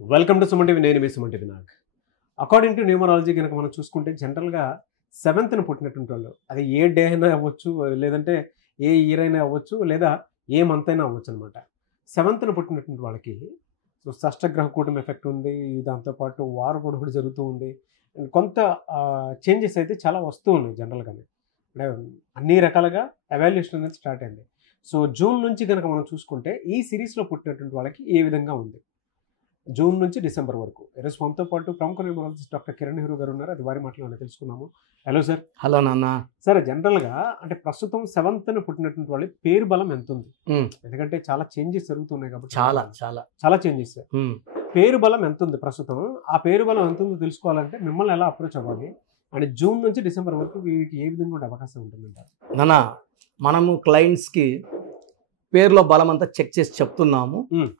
Welcome to Suman TV. నేను మీ Suman TV Nag. According to numerology కనుక మనం చూసుకుంటే జనరల్గా 7th పుట్టినటువంటి వాళ్ళు, అది ఏ డే అయినా అవ్వచ్చు, లేదంటే ఏ ఇయర్ అయినా అవ్వచ్చు, లేదా ఏ మంత్ అయినా అవ్వచ్చు అనమాట. 7th పుట్టినటువంటి వాళ్ళకి సో షష్టగ్రహ కూటమి ఎఫెక్ట్ ఉంది, దాంతోపాటు వారు కూడా జరుగుతూ ఉంది. అండ్ కొంత చేంజెస్ అయితే చాలా వస్తూ ఉన్నాయి జనరల్గానే. అంటే అన్ని రకాలుగా ఎవాల్యుయేషన్ అనేది స్టార్ట్ అయింది. సో జూన్ నుంచి కనుక మనం చూసుకుంటే ఈ సిరీస్లో పుట్టినటువంటి వాళ్ళకి ఏ విధంగా ఉంది, జూన్ నుంచి డిసెంబర్ వరకు. ఈరోజు మనతో పాటు ప్రముఖ న్యూమరాలజిస్ట్ డాక్టర్ కిరణ్ నెహ్రూ గారు ఉన్నారు. అది వారి మాటలోనే తెలుసుకున్నాము. Hello sir. హలో నాన్న. సార్, జనరల్గా అంటే ప్రస్తుతం 7th పుట్టినటువంటి వాళ్ళ పేరు బలం ఎంత ఉంది? ఎందుకంటే చాలా చేంజెస్ జరుగుతున్నాయి కాబట్టి చాలా చాలా చాలా చేంజెస్. పేరు బలం ఎంత ఉంది ప్రస్తుతం? ఆ పేరు బలం ఎంత ఉందో తెలుసుకోవాలంటే మిమ్మల్ని ఎలా అప్రోచ్ అవ్వాలి, అండ్ జూన్ నుంచి డిసెంబర్ వరకు వీరికి ఏ విధంగా ఉండే అవకాశం ఉంటుందంటారు? నాన్న, మనము క్లయింట్స్కి పేర్లో బలం అంతా చెక్ చేసి చెప్తున్నాము.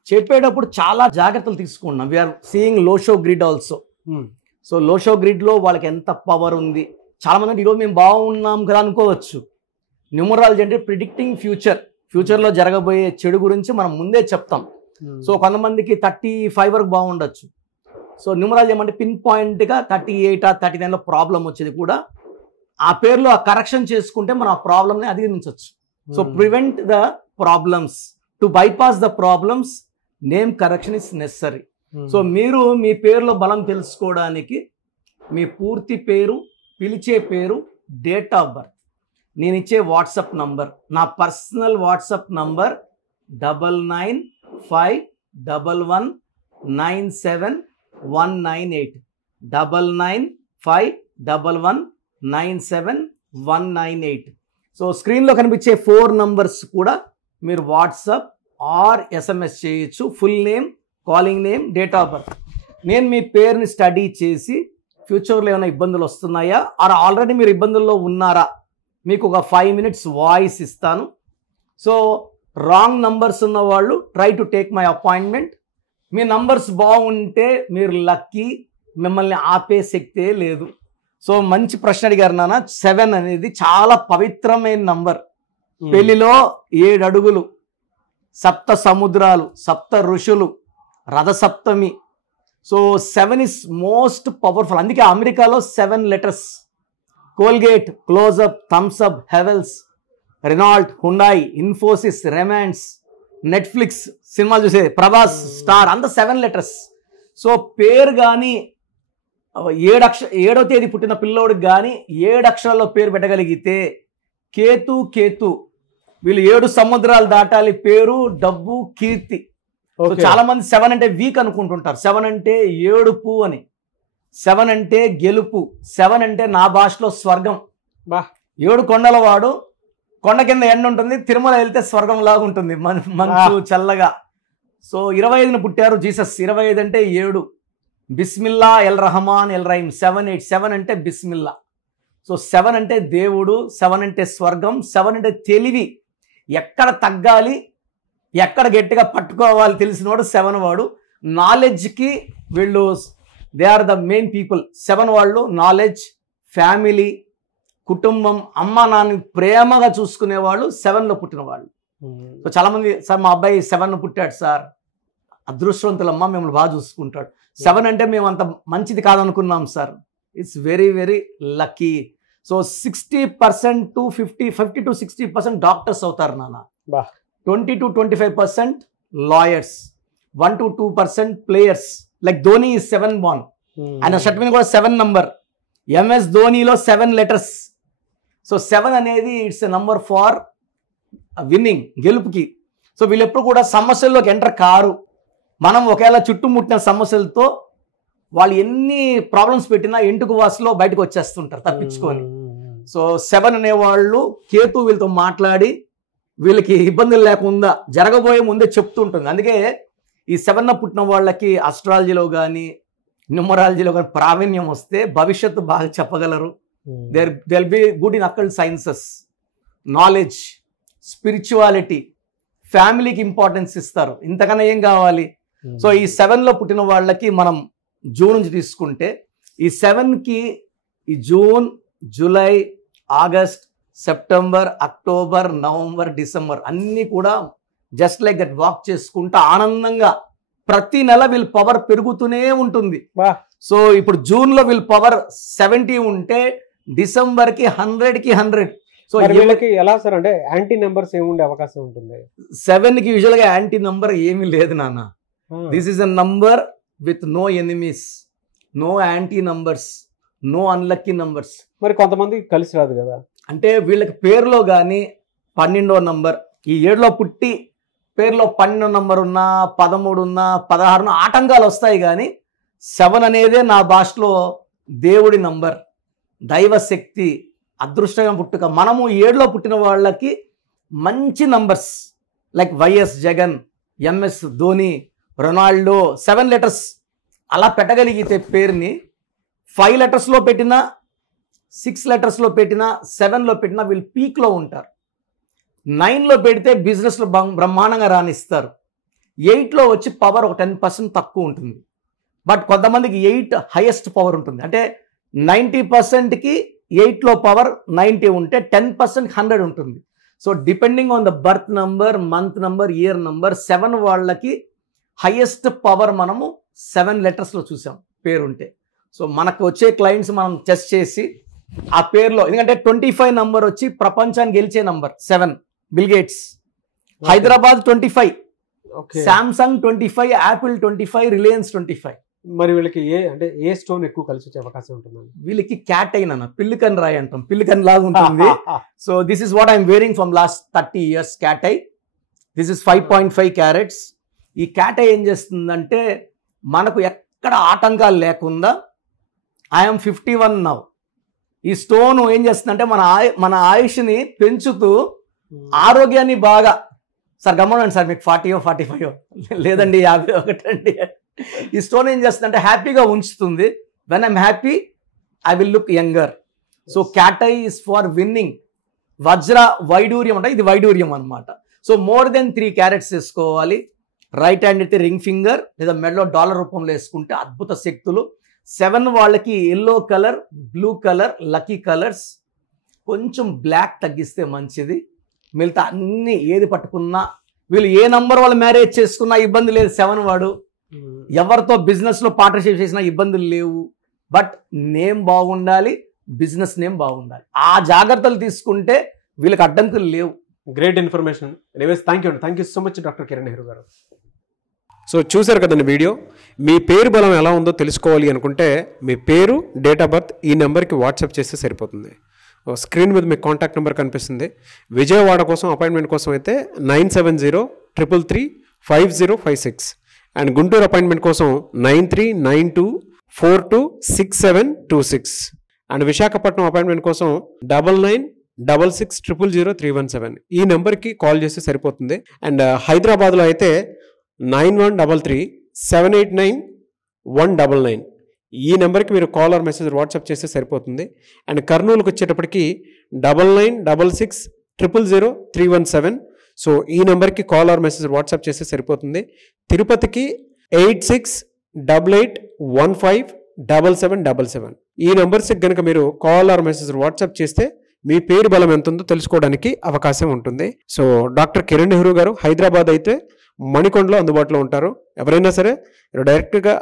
చెప్పేటప్పుడు చాలా జాగ్రత్తలు తీసుకున్నాం. We are seeing Lo Shu grid also. So Lo Shu గ్రిడ్లో వాళ్ళకి ఎంత పవర్ ఉంది. చాలా మంది ఈరోజు మేము బాగున్నాం కదా అనుకోవచ్చు. న్యూమరాలజీ అంటే ప్రిడిక్టింగ్ ఫ్యూచర్లో జరగబోయే చెడు గురించి మనం ముందే చెప్తాం. సో కొంతమందికి 35 వరకు బాగుండొచ్చు. సో న్యూమరాలజీ ఏమంటే పిన్ పాయింట్గా 38 39లో ప్రాబ్లం వచ్చేది కూడా ఆ పేర్లో ఆ కరెక్షన్ చేసుకుంటే మనం ఆ ప్రాబ్లమ్ని అధిగమించవచ్చు. So prevent the problems, to bypass the problems, name correction is necessary. సో మీరు మీ పేరులో బలం తెలుసుకోవడానికి మీ పూర్తి పేరు, పిలిచే పేరు, డేట్ ఆఫ్ బర్త్, నేను ఇచ్చే వాట్సాప్ నంబర్, నా పర్సనల్ వాట్సాప్ నంబర్ 9951197198 9951197198. సో స్క్రీన్లో కనిపించే 4 నంబర్స్ కూడా మీరు వాట్సాప్ ఆర్ ఎస్ఎంఎస్ చేయొచ్చు. Full name, calling name, date of birth. నేను మీ పేరుని స్టడీ చేసి ఫ్యూచర్లో ఏమైనా ఇబ్బందులు వస్తున్నాయా, ఆర్ ఆల్రెడీ మీరు ఇబ్బందుల్లో ఉన్నారా, మీకు ఒక 5 minutes వాయిస్ ఇస్తాను. సో రాంగ్ నంబర్స్ ఉన్న వాళ్ళు try to take my appointment. Me numbers బాగుంటే మీరు లక్కీ, మిమ్మల్ని ఆపే శక్తే లేదు. సో మంచి ప్రశ్న అడిగారు నాన్న. 7 అనేది చాలా పవిత్రమైన నంబర్. పెళ్లిలో 7 అడుగులు, 7 సముద్రాలు, 7 ఋషులు, Rathasaptami. So 7 is most powerful. అందుకే అమెరికాలో 7 letters. Colgate, Closeup, Thums Up, Havells, Renault, Hyundai, Infosys, Raymonds, Netflix సినిమాలు చూసే ప్రభాస్, స్టార్, అంత 7 letters. సో పేరు కానీ 7వ తేదీ పుట్టిన పిల్లోడికి కానీ 7 అక్షరాల్లో పేరు పెట్టగలిగితే కేతు వీళ్ళు 7 సముద్రాలు దాటాలి. పేరు, డబ్బు, కీర్తి. చాలా మంది 7 అంటే వీక్ అనుకుంటుంటారు. 7 అంటే ఏడుపు అని, 7 అంటే గెలుపు, 7 అంటే నా భాషలో స్వర్గం. 7 కొండల వాడు, కొండ కింద ఎండ ఉంటుంది, తిరుమల వెళ్తే స్వర్గం లాగా ఉంటుంది, మంచు చల్లగా. సో 25న పుట్టారు జీసస్. 25 అంటే 7. Bismillah, L Rahman, L Rahim. 7 అంటే బిస్మిల్లా. సో 7 అంటే దేవుడు, 7 అంటే స్వర్గం, 7 అంటే తెలివి. ఎక్కడ తగ్గాలి, ఎక్కడ గట్టిగా పట్టుకోవాలి తెలిసినవాడు 7 వాడు. నాలెడ్జ్కి వీళ్ళు they are the main people. 7 వాళ్ళు నాలెడ్జ్, ఫ్యామిలీ, కుటుంబం, అమ్మ నాన్న ప్రేమగా చూసుకునేవాళ్ళు 7లో పుట్టిన వాళ్ళు. సో చాలామంది, సార్ మా అబ్బాయి 7 పుట్టాడు సార్, అదృష్టవంతులమ్మ, మిమ్మల్ని బాగా చూసుకుంటాడు. 7 అంటే మేము అంత మంచిది కాదనుకున్నాం sir. It's very very lucky. So 60% to 50 to 60% doctors అవుతారు నాన్న. 20 to 25% lawyers, 1 to 2% players. Like Dhoni is 7 born. ఆయన షర్ట్ మీద కూడా 7 నంబర్. MS ధోనిలో 7 letters. సో 7 అనేది it's a number for winning, గెలుపుకి. సో వీళ్ళు ఎప్పుడు కూడా సమస్యల్లోకి ఎంటర్ కారు. మనం ఒకవేళ చుట్టుముట్టిన సమస్యలతో వాళ్ళు ఎన్ని ప్రాబ్లమ్స్ పెట్టినా ఎంటుకు వాసులో బయటకు వచ్చేస్తుంటారు తప్పించుకొని. సో 7 అనేవాళ్ళు కేతు వీళ్ళతో మాట్లాడి వీళ్ళకి ఇబ్బందులు లేకుండా జరగబోయే ముందే చెప్తుంటుంది. అందుకే ఈ 7న పుట్టిన వాళ్ళకి అస్ట్రాలజీలో కానీ న్యూమరాలజీలో కానీ ప్రావీణ్యం వస్తే భవిష్యత్తు బాగా చెప్పగలరు. They will be good in occult sciences, knowledge, spirituality, ఫ్యామిలీకి ఇంపార్టెన్స్ ఇస్తారు. ఇంతకన్నా ఏం కావాలి? సో ఈ 7లో పుట్టిన వాళ్ళకి మనం జూన్ నుంచి తీసుకుంటే, ఈ 7కి ఈ June, July, August, September, October, November, December అన్నీ కూడా జస్ట్ లైక్ దట్ వాక్ చేసుకుంటూ ఆనందంగా ప్రతి నెల వీళ్ళ పవర్ పెరుగుతూనే ఉంటుంది. వా. సో ఇప్పుడు జూన్ లో వీళ్ళ పవర్ 70 ఉంటే డిసెంబర్ కి 100కి 100. సో మరి వీళ్ళకి ఎలా సార్ అంటే యాంటీ నెంబర్స్ ఏముండే అవకాశం ఉంటుంది? 7 కి యూజువల్ గా యాంటీ నంబర్ ఏమీ లేదు నాన్న. This is a number with no enemies, no anti numbers, no unlucky numbers. మరి కొంతమంది కలిసి రాదు కదా. అంటే వీళ్ళకి పేరులో కానీ 12వ నంబర్, ఈ 7లో పుట్టి పేరులో 12వ నంబర్ ఉన్నా 13 ఉన్నా 16 ఉన్నా ఆటంకాలు వస్తాయి. కానీ 7 అనేదే నా భాషలో దేవుడి నంబర్, దైవశక్తి, అదృష్టంగా పుట్టుక. మనము 7లో పుట్టిన వాళ్ళకి మంచి numbers like YS Jagan, MS Dhoni, Ronaldo 7 letters అలా పెట్టగలిగితే పేరుని 5 లెటర్స్లో పెట్టినా 6 లెటర్స్లో పెట్టినా 7లో పెట్టినా వీళ్ళు పీక్లో ఉంటారు. 9లో పెడితే బిజినెస్లో బ్రహ్మాండంగా రాణిస్తారు. 8లో వచ్చి పవర్ ఒక 10% తక్కువ ఉంటుంది. బట్ కొంతమందికి 8 హైయెస్ట్ పవర్ ఉంటుంది. అంటే 90%కి 8లో పవర్ 90 ఉంటే 10% 100 ఉంటుంది. So depending on the birth number, month number, year number, 7 వాళ్ళకి హైయెస్ట్ పవర్ మనము 7 లెటర్స్లో చూసాం పేరుంటే. సో మనకు వచ్చే క్లయింట్స్ మనం టెస్ట్ చేసి ఆ పేరులో, ఎందుకంటే 25 నంబర్ వచ్చి ప్రపంచాన్ని గెలిచే number 7, bill gates. Hyderabad 25, Samsung 25, Apple 25, Reliance 25. మరి వీళ్ళకి ఏ స్టోన్ ఎక్కువ కలిసి వచ్చే అవకాశం ఉంటుంది? వీళ్ళకి క్యాట్ అయినా పిల్లికన్ రాయి అంటాం, పిల్లికన్ లాగా ఉంటుంది. So this is what I'm wearing from last 30 years. Cat I, this is 5.5 carats. ఈ క్యాట్ ఐ ఏం చేస్తుందంటే మనకు ఎక్కడ ఆటంకాలు లేకుండా, ఐఎమ్ 51 నౌ. ఈ స్టోన్ ఏం చేస్తుందంటే మన ఆయుష్ని పెంచుతూ ఆరోగ్యాన్ని బాగా, సార్ గమనండి సార్ మీకు 40 45 లేదండి 51 అండి. ఈ స్టోన్ ఏం చేస్తుందంటే హ్యాపీగా ఉంచుతుంది. When I'm happy I will look younger. So cat I is for winning. వజ్ర వైడూర్యం అంటే ఇది వైడూర్యం అనమాట. సో మోర్ దెన్ 3 carats వేసుకోవాలి. రైట్ హ్యాండ్ అయితే రింగ్ ఫింగర్ లేదా మెడలో డాలర్ రూపంలో వేసుకుంటే అద్భుత శక్తులు. 7 వాళ్ళకి yellow colour, blue colour lucky colours. కొంచెం బ్లాక్ తగ్గిస్తే మంచిది. మిగతా అన్ని ఏది పట్టుకున్నా, వీళ్ళు ఏ నంబర్ వాళ్ళు మ్యారేజ్ చేసుకున్నా ఇబ్బంది లేదు. 7 వాడు ఎవరితో బిజినెస్లో పార్ట్నర్షిప్ చేసినా ఇబ్బందులు లేవు. బట్ నేమ్ బాగుండాలి, బిజినెస్ నేమ్ బాగుండాలి. ఆ జాగ్రత్తలు తీసుకుంటే వీళ్ళకి అడ్డంకులు లేవు. Great information. Anyways thank you so much doctor Kiran Nehru గారు. సో చూసారు కదండి వీడియో. మీ పేరు బలం ఎలా ఉందో తెలుసుకోవాలి అనుకుంటే మీ పేరు, డేట్ ఆఫ్ బర్త్ ఈ నెంబర్కి వాట్సాప్ చేస్తే సరిపోతుంది. స్క్రీన్ మీద మీకు కాంటాక్ట్ నెంబర్ కనిపిస్తుంది. విజయవాడ కోసం అపాయింట్మెంట్ కోసం అయితే 9703335056 అండ్ గుంటూరు అపాయింట్మెంట్ కోసం 9392426726 అండ్ విశాఖపట్నం అపాయింట్మెంట్ కోసం 9966600317 ఈ నెంబర్కి కాల్ చేస్తే సరిపోతుంది. అండ్ హైదరాబాద్లో అయితే 9133789199 ఈ నెంబర్కి మీరు కాల్ ఆర్ మెసేజ్ వాట్సాప్ చేస్తే సరిపోతుంది. అండ్ కర్నూలుకి వచ్చేటప్పటికి 9966000317 సో ఈ నెంబర్కి కాల్ ఆర్ మెసేజ్ వాట్సాప్ చేస్తే సరిపోతుంది. తిరుపతికి 8688157777 ఈ నెంబర్స్కి కనుక మీరు కాల్ ఆర్ మెసేజ్ వాట్సాప్ చేస్తే మీ పేరు బలం ఎంత ఉందో తెలుసుకోవడానికి అవకాశం ఉంటుంది. సో డాక్టర్ కిరణ్ నెహ్రూ గారు హైదరాబాద్ అయితే మణికొండలో అందుబాటులో ఉంటారు. ఎవరైనా సరే డైరెక్ట్గా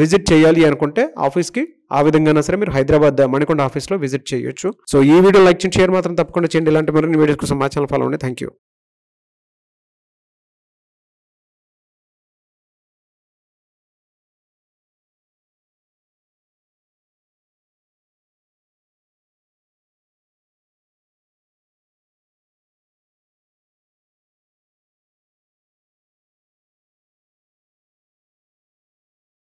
విజిట్ చేయాలి అనుకుంటే ఆఫీస్కి ఆ విధంగా సరే మీరు హైదరాబాద్ మణికొండ ఆఫీస్లో విజిట్ చేయొచ్చు. సో ఈ వీడియో లైక్ చేయండి, షేర్ మాత్రం తప్పకుండా చేయండి. ఇలాంటి మరిన్ని వీడియోస్ కోసం మా ఛానల్ ఫాలో అవ్వండి. Thank you.